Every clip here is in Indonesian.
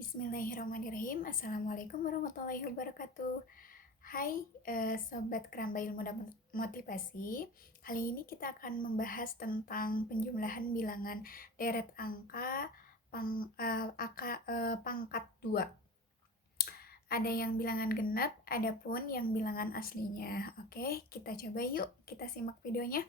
Bismillahirrahmanirrahim. Assalamualaikum warahmatullahi wabarakatuh. Hai Sobat Keramba Ilmu dan Motivasi. Kali ini kita akan membahas tentang penjumlahan bilangan deret angka pangkat 2. Ada yang bilangan genap, ada pun yang bilangan aslinya. Oke, kita coba yuk, kita simak videonya.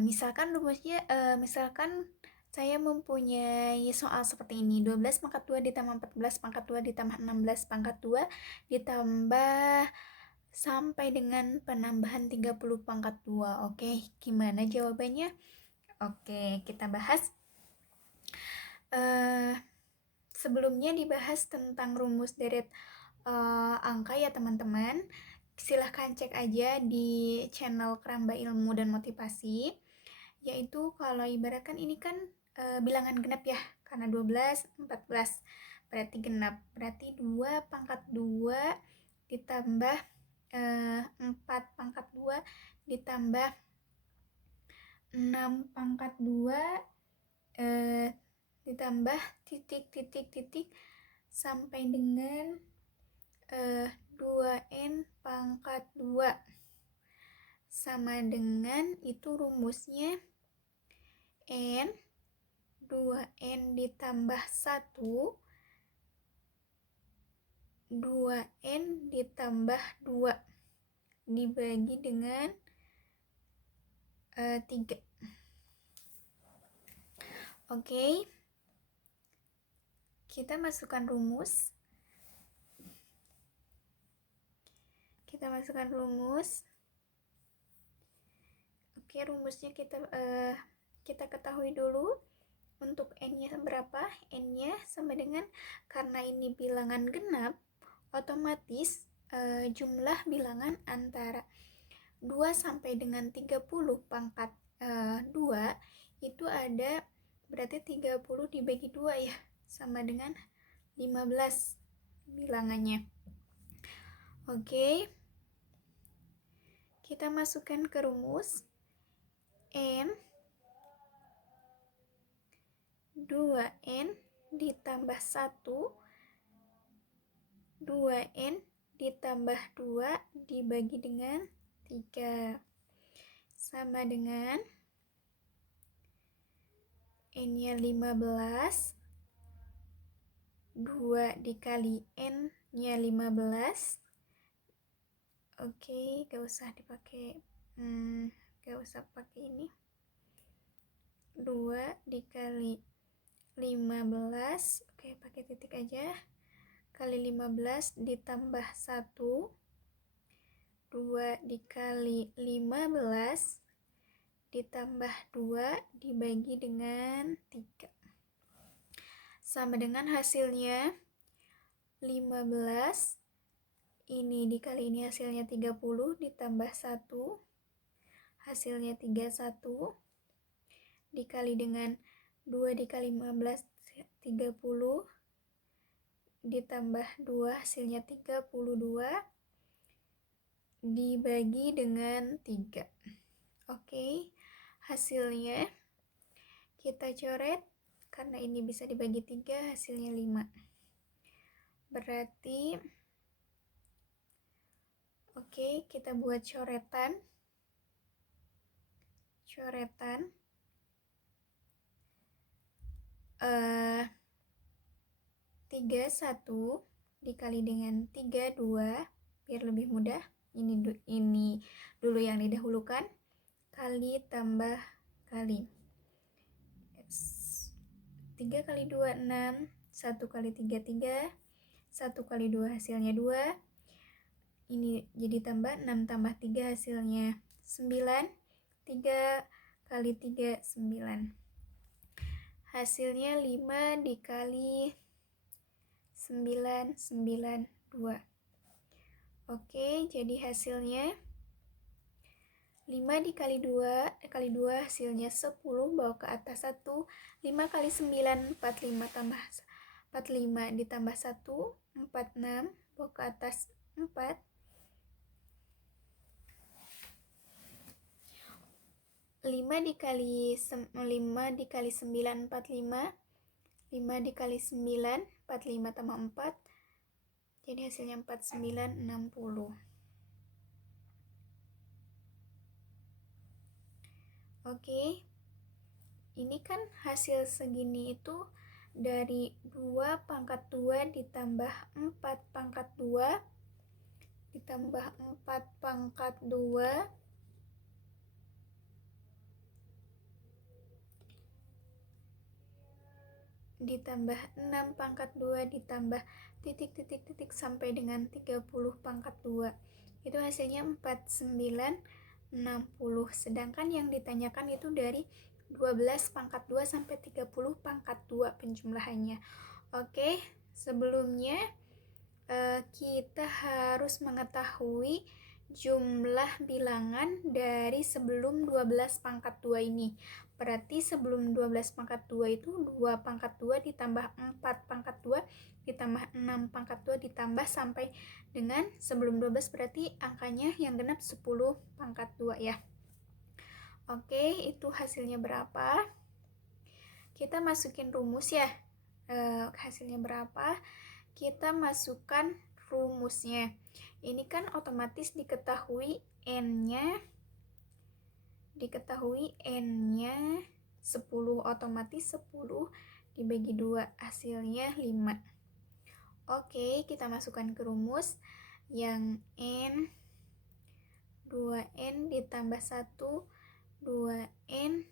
Misalkan rumusnya, misalkan saya mempunyai soal seperti ini. 12 pangkat 2 ditambah 14 pangkat 2 ditambah 16 pangkat 2 ditambah sampai dengan penambahan 30 pangkat 2. Oke, gimana jawabannya? Oke, kita bahas. Sebelumnya dibahas tentang rumus deret angka ya teman-teman. Silahkan cek aja di channel Keramba Ilmu dan Motivasi. Yaitu kalau ibaratkan ini kan bilangan genap ya, karena 12, 14 berarti genap, berarti 2 pangkat 2 ditambah 4 pangkat 2 ditambah 6 pangkat 2 ditambah titik sampai dengan 2n pangkat 2 sama dengan itu rumusnya n 2n ditambah 1 2n ditambah 2 dibagi dengan 3. Oke, kita masukkan rumus. Oke, rumusnya kita ketahui dulu. Untuk n-nya berapa? N-nya sama dengan, karena ini bilangan genap, otomatis jumlah bilangan antara 2 sampai dengan 30 pangkat 2 itu ada, berarti 30 dibagi 2 ya, sama dengan 15 bilangannya. Oke, kita masukkan ke rumus. N 2n ditambah 1 2n ditambah 2 dibagi dengan 3 sama dengan n-nya 15, 2 dikali n-nya 15. Oke, gak usah pakai ini. 2 dikali 15, oke pakai titik aja, kali 15 ditambah 1, 2 dikali 15 ditambah 2 dibagi dengan 3 sama dengan hasilnya 15, ini dikali ini hasilnya 30 ditambah 1 hasilnya 31 dikali dengan 2 dikali 15 30 ditambah 2 hasilnya 32 dibagi dengan 3. Oke, hasilnya kita coret, karena ini bisa dibagi 3 hasilnya 5. Berarti oke, kita buat coretan 31 dikali dengan 32 biar lebih mudah. Ini dulu yang didahulukan, kali tambah kali. 3 kali 2 6, 1 kali 3 3, 1 kali 2 hasilnya 2. Ini jadi tambah 6 tambah 3 hasilnya 9. 3 kali 3 9. Hasilnya 5 dikali 9 92. Oke, jadi hasilnya 5 dikali 2 hasilnya 10, bawa ke atas 1. 5 kali 9 45 tambah 45 ditambah 1 46, bawa ke atas 4. 5 dikali 9 45, 5 dikali 9, 45 tambah 4, jadi hasilnya 49, 60. Oke, ini kan hasil segini itu dari 2 pangkat 2 ditambah 4 pangkat 2 ditambah 4 pangkat 2 ditambah 6 pangkat 2 ditambah titik sampai dengan 30 pangkat 2. Itu hasilnya 49, 60. Sedangkan yang ditanyakan itu dari 12 pangkat 2 sampai 30 pangkat 2 penjumlahannya. Oke, sebelumnya kita harus mengetahui jumlah bilangan dari sebelum 12 pangkat 2 ini. Berarti sebelum 12 pangkat 2 itu 2 pangkat 2 ditambah 4 pangkat 2 ditambah 6 pangkat 2 ditambah sampai dengan sebelum 12, berarti angkanya yang genap 10 pangkat 2 ya. Oke, itu hasilnya berapa? Kita masukin rumus ya. Hasilnya berapa? Kita masukkan rumusnya. Ini kan otomatis diketahui n-nya 10, otomatis 10 dibagi 2, hasilnya 5. Oke, kita masukkan ke rumus yang n 2n ditambah 1, 2n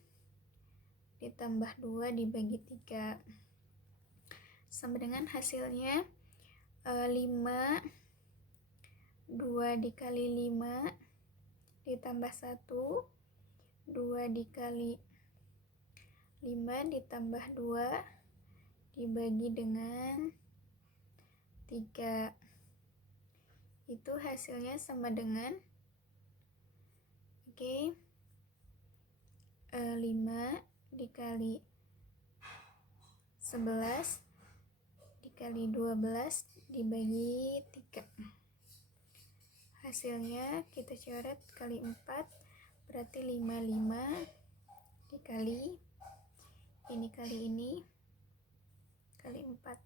ditambah 2 dibagi 3 sama dengan hasilnya 5, 2 dikali 5 ditambah 1, 2 dikali 5 ditambah 2 dibagi dengan 3. Itu hasilnya sama dengan 5 dikali 11 dikali 12 dibagi 3. Hasilnya kita coret kali 4, berarti 55 dikali ini kali ini kali 4.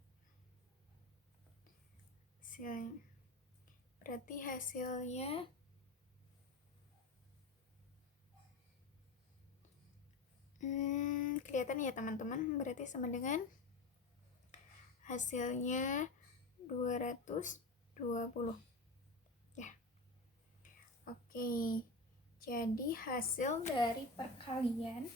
Berarti hasilnya kelihatan ya teman-teman, berarti sama dengan hasilnya 220 ya. Oke, jadi hasil dari perkalian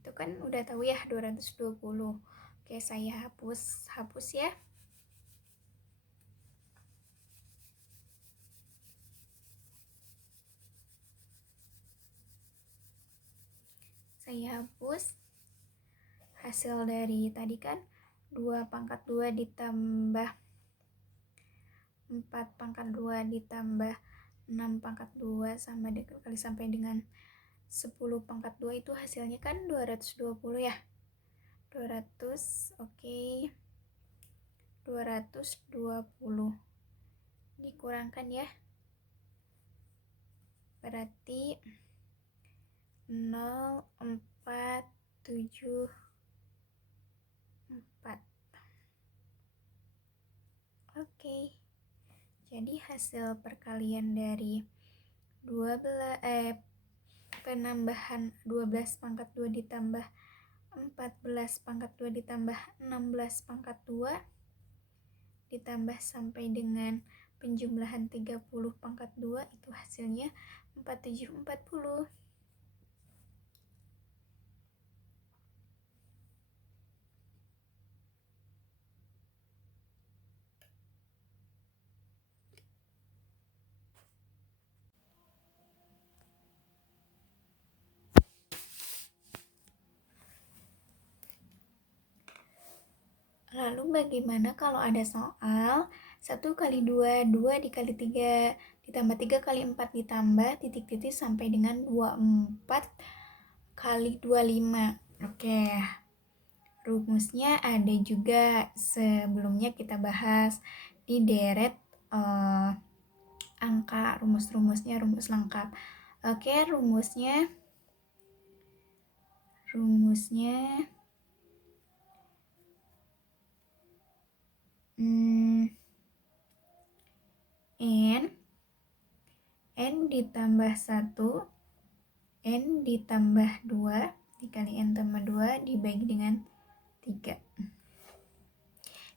itu kan udah tahu ya, 220. Oke, saya hapus ya. Saya hapus hasil dari tadi kan 2 pangkat 2 ditambah 4 pangkat 2 ditambah 6 pangkat 2 sama dikali sampai dengan 10 pangkat 2, itu hasilnya kan 220 ya. 200, oke. 220 dikurangkan ya, berarti 0,474. Oke, jadi hasil perkalian dari penambahan 12 pangkat 2 ditambah 14 pangkat 2 ditambah 16 pangkat 2 ditambah sampai dengan penjumlahan 30 pangkat 2, itu hasilnya 4740. Lalu bagaimana kalau ada soal 1 kali 2, 2 dikali 3, ditambah 3 kali 4 ditambah titik-titik sampai dengan 24 kali 25. Oke, rumusnya ada juga, sebelumnya kita bahas di deret angka, rumus-rumusnya, rumus lengkap. Oke, rumusnya N ditambah 1, N ditambah 2 dikali N tambah 2 dibagi dengan 3.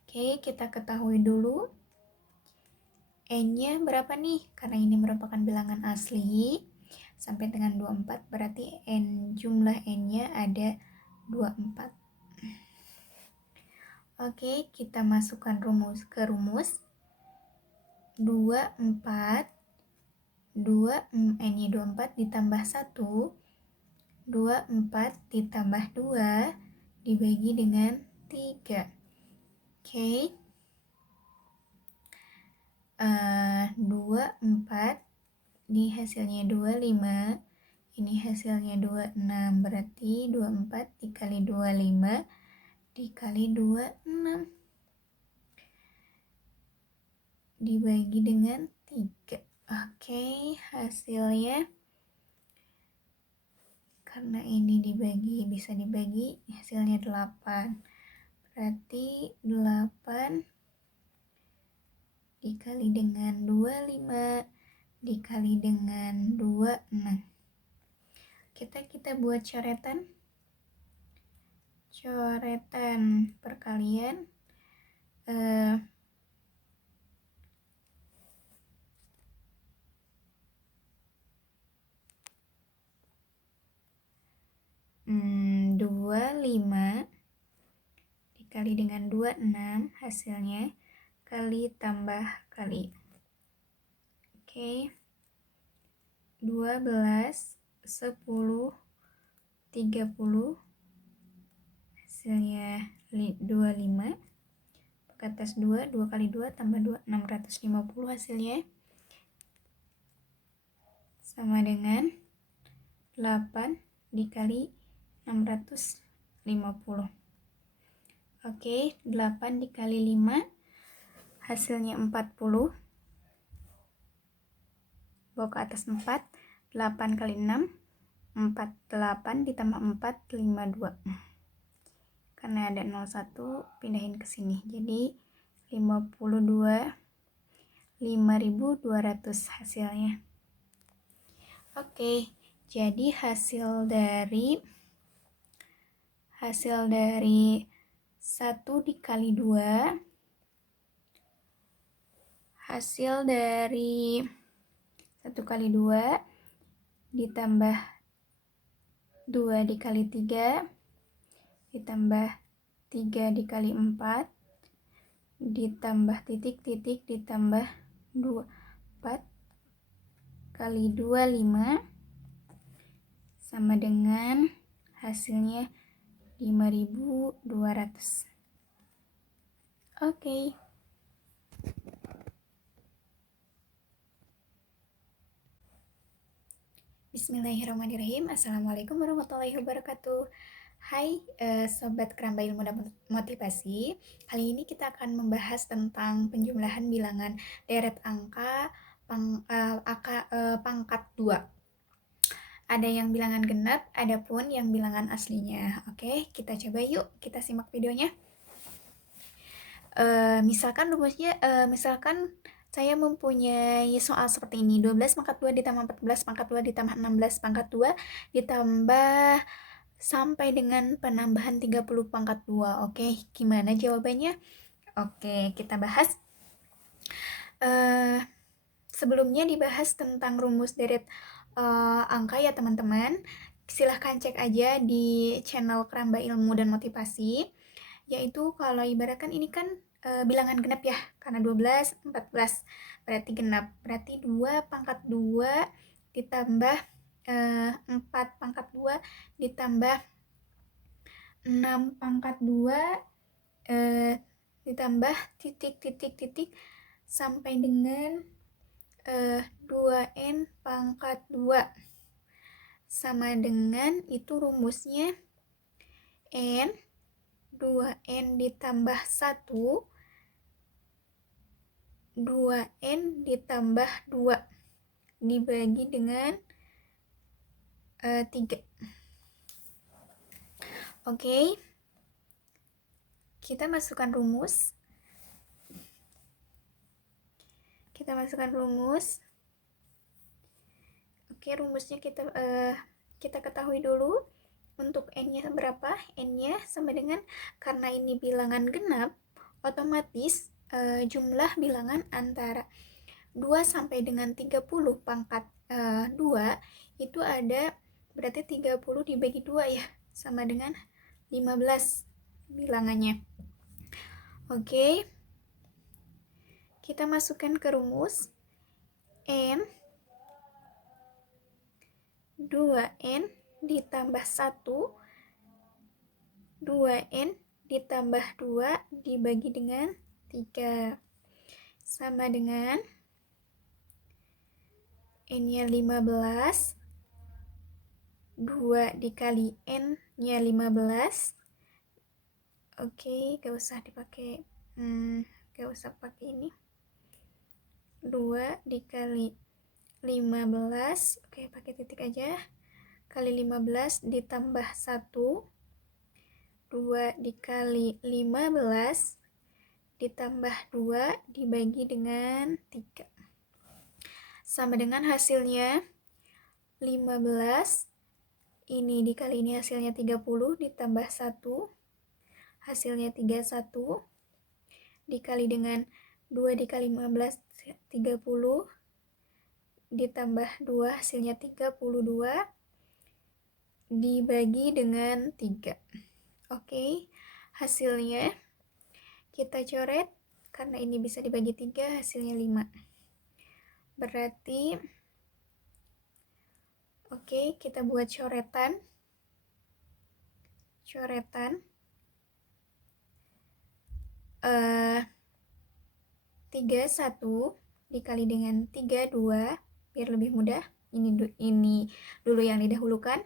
Oke, kita ketahui dulu N-nya berapa nih? Karena ini merupakan bilangan asli sampai dengan 24, berarti jumlah N-nya ada 24. Oke, kita masukkan ke rumus. 24 N-nya 24 ditambah 1, 24 ditambah 2 dibagi dengan 3. Oke. 24 ini hasilnya 25, ini hasilnya 26, berarti 24 dikali 25 dikali 26 dibagi dengan 3. Oke, hasilnya karena ini bisa dibagi, hasilnya 8. Berarti 8 dikali dengan 25 dikali dengan 26. Kita buat coretan perkalian. Dua 5 dikali dengan 26 hasilnya kali tambah kali. Oke. 12, 10, 30 hasilnya 25. Ke atas 2 kali 2 tambah 2, 650 hasilnya sama dengan 8 dikali 650. Oke, 8 dikali 5 hasilnya 40. Bawa ke atas 4, 8 kali 6, 48 ditambah 4, 52. Karena ada 01, pindahin ke sini. Jadi 52, 5.200 hasilnya. Oke, jadi hasil dari 1 dikali 2, hasil dari 1 kali 2 ditambah 2 dikali 3 ditambah 3 dikali 4 ditambah titik ditambah 2, 4 kali 2, 5 sama dengan hasilnya 5.200. Oke. Bismillahirrahmanirrahim. Assalamualaikum warahmatullahi wabarakatuh. Hai Sobat Keramba Ilmu dan Motivasi. Kali ini kita akan membahas tentang penjumlahan bilangan deret angka pangkat 2. Ada yang bilangan genap, ada pun yang bilangan aslinya. Oke, kita coba yuk, kita simak videonya. Misalkan rumusnya, misalkan saya mempunyai soal seperti ini. 12 pangkat 2 ditambah 14 pangkat 2 ditambah 16 pangkat 2 ditambah sampai dengan penambahan 30 pangkat 2. Oke, gimana jawabannya? Oke, kita bahas. Sebelumnya dibahas tentang rumus deret angka ya teman-teman. Silahkan cek aja di channel Keramba Ilmu dan Motivasi. Yaitu kalau ibaratkan ini kan bilangan genap ya, karena 12, 14 berarti genap, berarti 2 pangkat 2 ditambah 4 pangkat 2 ditambah 6 pangkat 2 ditambah titik sampai dengan 2n pangkat 2 sama dengan itu rumusnya n 2n ditambah 1 2n ditambah 2 dibagi dengan 3. Oke, kita masukkan rumus. Oke, rumusnya kita ketahui dulu. Untuk n-nya berapa? N-nya sama dengan, karena ini bilangan genap, otomatis jumlah bilangan antara 2 sampai dengan 30 pangkat 2 itu ada, berarti 30 dibagi 2 ya, sama dengan 15 bilangannya. Oke, kita masukkan ke rumus. N 2N ditambah 1, 2N ditambah 2 dibagi dengan 3 sama dengan N-nya 15, 2 dikali N-nya 15. Oke, gak usah dipakai, gak usah pakai ini. 2 dikali 15, oke pakai titik aja, kali 15 ditambah 1, 2 dikali 15 ditambah 2 dibagi dengan 3 sama dengan hasilnya 15, ini dikali ini hasilnya 30, ditambah 1 hasilnya 31, dikali dengan 2 dikali 15 30, ditambah 2 hasilnya 32, dibagi dengan 3. Oke, hasilnya kita coret, karena ini bisa dibagi 3, hasilnya 5. Berarti oke, kita buat coretan 31 dikali dengan 32, biar lebih mudah, ini dulu yang didahulukan,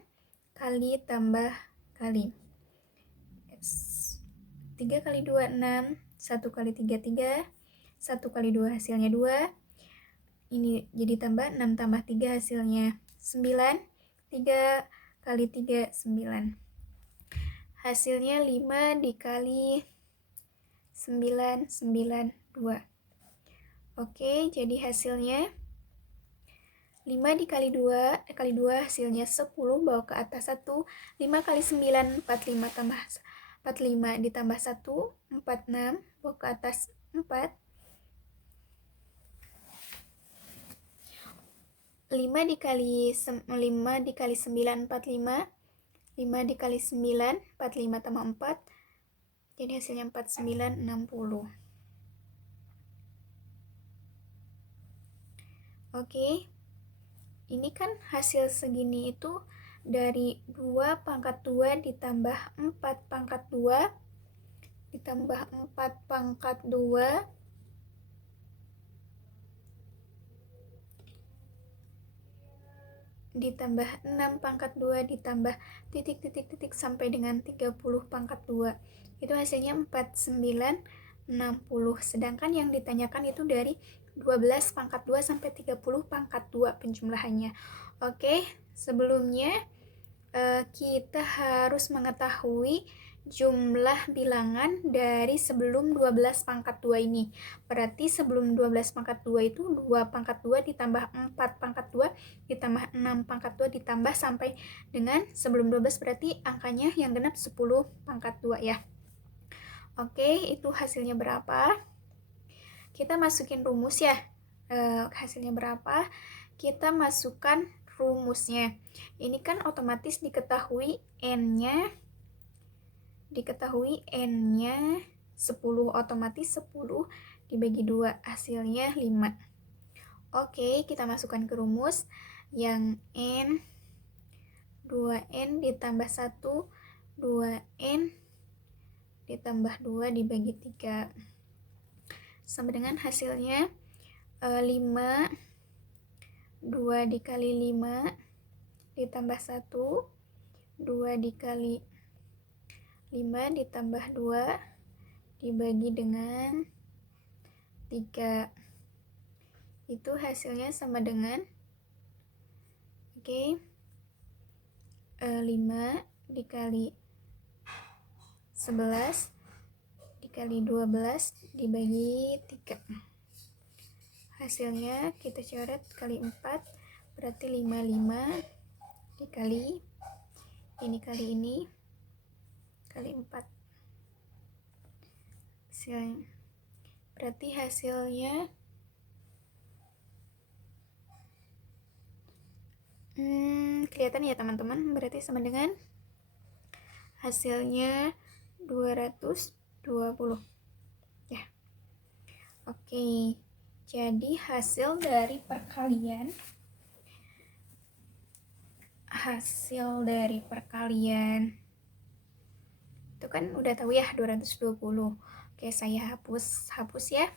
kali tambah kali. 3 kali 2 6, 1 kali 3 3, 1 kali 2 hasilnya 2, ini jadi tambah 6 tambah 3 hasilnya 9, 3 kali 3 9, hasilnya 5 dikali 9 9 2. Oke, jadi hasilnya 5 dikali 2 kali 2 hasilnya 10, bawa ke atas 1, 5 kali 9 45 tambah 45 ditambah 1 46, bawa ke atas 4, 5 dikali 9 45, 5 dikali 9 45 tambah 4, jadi hasilnya 49 60. Oke, ini kan hasil segini itu dari 2 pangkat 2 ditambah 4 pangkat 2 ditambah 4 pangkat 2 ditambah 6 pangkat 2 ditambah titik sampai dengan 30 pangkat 2. Itu hasilnya 49 60. Sedangkan yang ditanyakan itu dari 12 pangkat 2 sampai 30 pangkat 2 penjumlahannya. Oke, sebelumnya kita harus mengetahui jumlah bilangan dari sebelum 12 pangkat 2 ini. Berarti sebelum 12 pangkat 2 itu 2 pangkat 2 ditambah 4 pangkat 2 ditambah 6 pangkat 2 ditambah sampai dengan sebelum 12, berarti angkanya yang genap 10 pangkat 2 ya. Oke, itu hasilnya berapa? Kita masukin rumus ya. Hasilnya berapa? Kita masukkan rumusnya. Ini kan otomatis diketahui N-nya 10, otomatis 10 dibagi 2 hasilnya 5. Oke, kita masukkan ke rumus yang N 2N ditambah 1, 2N ditambah 2 dibagi 3 sama dengan hasilnya 5, 2 dikali 5 ditambah 1, 2 dikali 5 ditambah 2 dibagi dengan 3. Itu hasilnya sama dengan, oke, 5 dikali 11 dikali 12 dibagi 3. Hasilnya kita coret kali 4, berarti 55 dikali ini kali ini kali 4. Berarti hasilnya kelihatan ya teman-teman, berarti sama dengan hasilnya 220 ya. Oke, jadi hasil dari perkalian itu kan udah tahu ya, 220. Oke, saya hapus ya.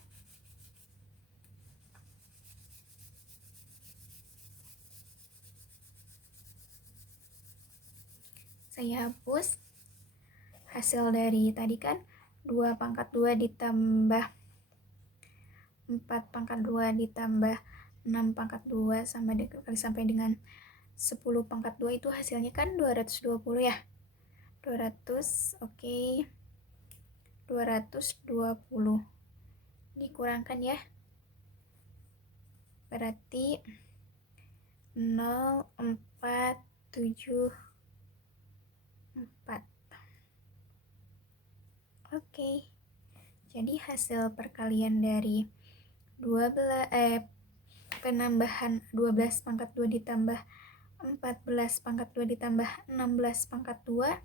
Saya hapus. Hasil dari tadi kan 2 pangkat 2 ditambah 4 pangkat 2 ditambah 6 pangkat 2 sampai dengan 10 pangkat 2 itu hasilnya kan 220 ya. 200, oke. 220 dikurangkan ya. Berarti 0,474. Oke. Jadi hasil perkalian dari penambahan 12 pangkat 2 ditambah 14 pangkat 2 ditambah 16 pangkat 2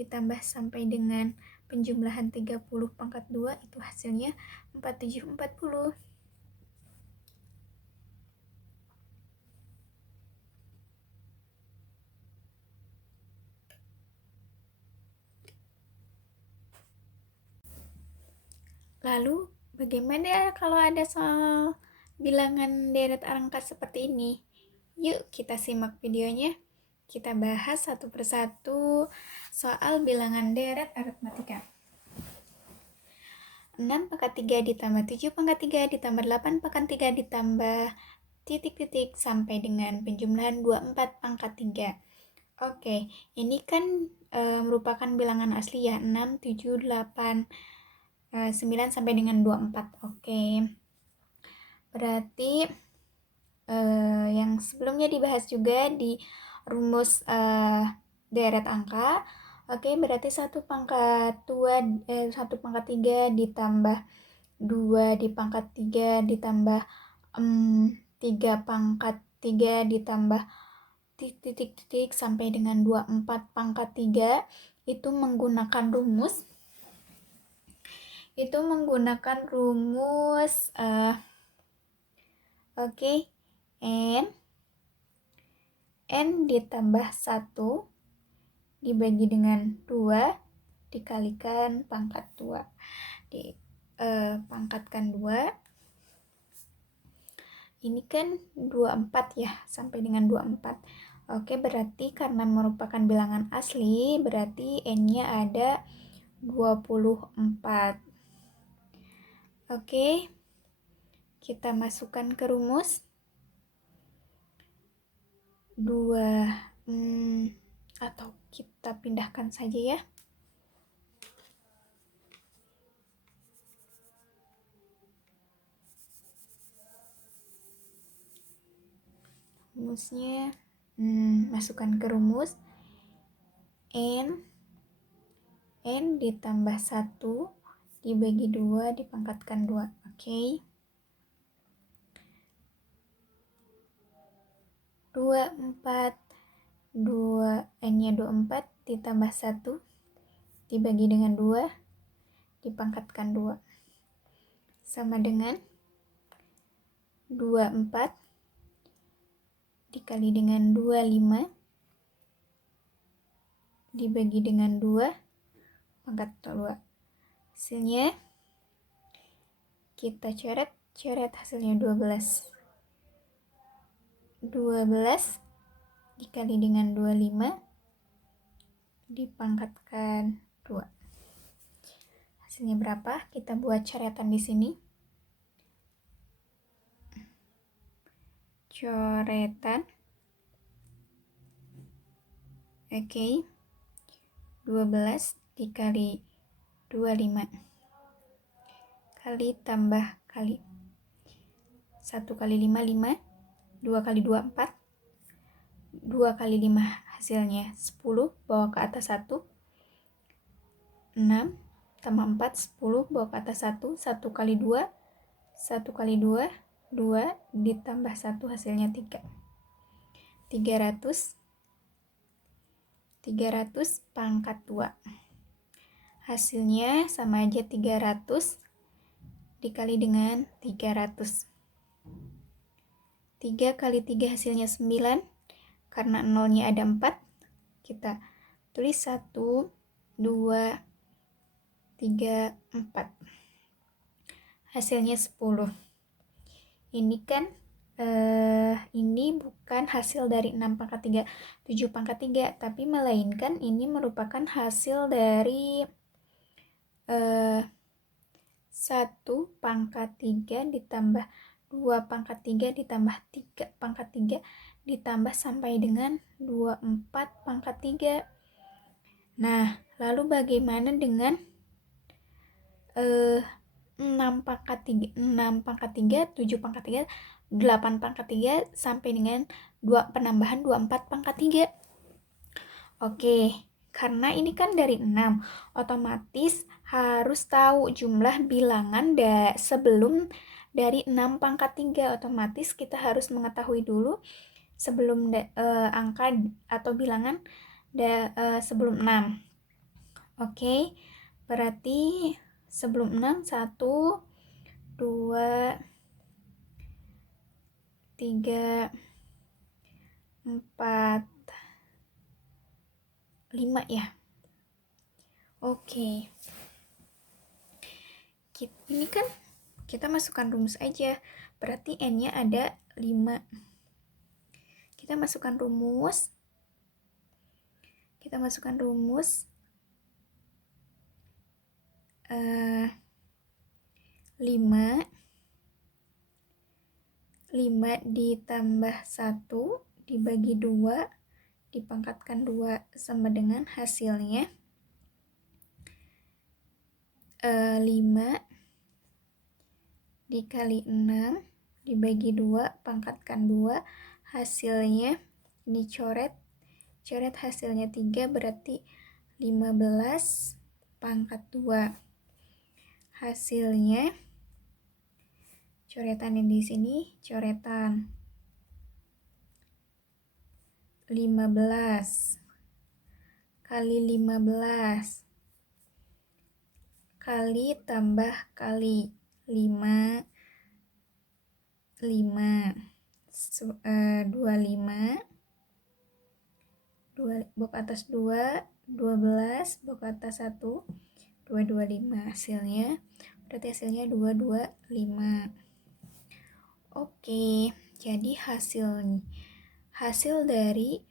ditambah sampai dengan penjumlahan 30 pangkat 2 itu hasilnya 4740. Lalu bagaimana kalau ada soal bilangan deret angka seperti ini? Yuk kita simak videonya. Kita bahas satu persatu soal bilangan deret aritmatika. 6 pangkat 3 ditambah 7 pangkat 3 ditambah 8 pangkat 3 ditambah titik-titik sampai dengan penjumlahan 24 pangkat 3. Oke, ini kan merupakan bilangan asli ya, 6, 7, 8, 9 sampai dengan 24. Oke. Berarti yang sebelumnya dibahas juga di rumus deret angka. Oke, berarti 1 pangkat 3 ditambah 2 di pangkat 3 ditambah 3 pangkat 3 ditambah titik-titik sampai dengan 24 pangkat 3 itu menggunakan rumus oke, n ditambah 1 dibagi dengan 2 dikalikan pangkat 2. Pangkatkan 2. Ini kan 24 ya, sampai dengan 24. Oke, berarti karena merupakan bilangan asli, berarti n-nya ada 24. Oke, kita masukkan ke rumus 2 atau kita pindahkan saja ya. Rumusnya masukkan ke rumus n ditambah 1 dibagi 2 dipangkatkan 2. Oke. 24 n-nya 24 ditambah 1 dibagi dengan 2 dipangkatkan 2 sama dengan 24 dikali dengan 25 dibagi dengan 2 pangkat 2. Hasilnya kita coret hasilnya 12 dikali dengan 25 dipangkatkan 2. Hasilnya berapa? Kita buat coretan di sini. Coretan Oke. 12 dikali 25 kali tambah kali 1 kali 5 5, 2 kali 2 4, 2 kali 5 hasilnya 10, bawa ke atas 1, 6 tambah 4 10, bawa ke atas 1, 1 kali 2 1 kali 2 2 ditambah 1 hasilnya 3, 300 pangkat 2 hasilnya sama aja 300 dikali dengan 300. 3 kali 3 hasilnya 9, karena nolnya ada 4, kita tulis 1, 2, 3, 4. Hasilnya 10. Ini kan ini bukan hasil dari 6 pangkat 3, 7 pangkat 3, tapi melainkan ini merupakan hasil dari 1 pangkat 3 ditambah 2 pangkat 3 ditambah 3 pangkat 3 ditambah sampai dengan 24 pangkat 3. Nah, lalu bagaimana dengan 6 pangkat 3, 6 pangkat 3, 7 pangkat 3, 8 pangkat 3 sampai dengan 2 penambahan 24 pangkat 3. Oke, karena ini kan dari 6, otomatis harus tahu jumlah bilangan sebelum dari 6 pangkat 3. Otomatis kita harus mengetahui dulu sebelum angka atau bilangan sebelum 6. Oke, berarti sebelum 6 1, 2, 3, 4, 5 ya. Oke. Ini kan kita masukkan rumus aja. Berarti N-nya ada 5. Kita masukkan rumus. 5 ditambah 1 dibagi 2 dipangkatkan 2 sama dengan hasilnya 5 dikali 6 dibagi 2 pangkatkan 2 hasilnya ini coret hasilnya 3, berarti 15 pangkat 2 hasilnya coretan yang di sini coretan 15 kali 15 kali tambah kali 5 25 bawa ke atas 2 12 bawa ke atas 1 225 hasilnya, berarti hasilnya 225. Oke, jadi hasil dari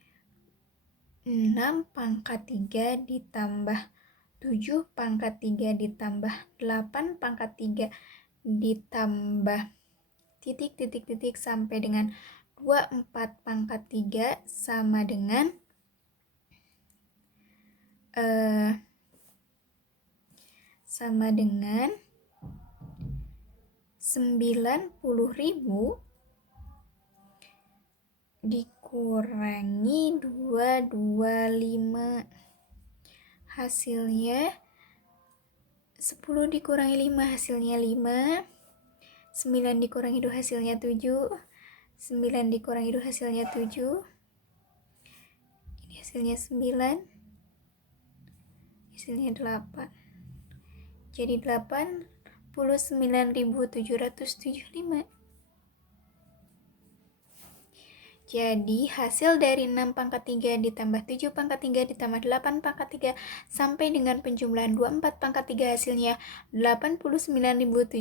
6 pangkat 3 ditambah 7 pangkat 3 ditambah 8 pangkat 3 ditambah titik sampai dengan 24 pangkat 3 sama dengan 90.000 dikurangi 225. Hasilnya 10 dikurangi 5 hasilnya 5. 9 dikurangi 2 hasilnya 7. 9 dikurangi 2 hasilnya 7. Ini hasilnya 9. Hasilnya 8. Jadi 89.775. Jadi hasil dari 6 pangkat 3 ditambah 7 pangkat 3 ditambah 8 pangkat 3 sampai dengan penjumlahan 24 pangkat 3 hasilnya 89.775.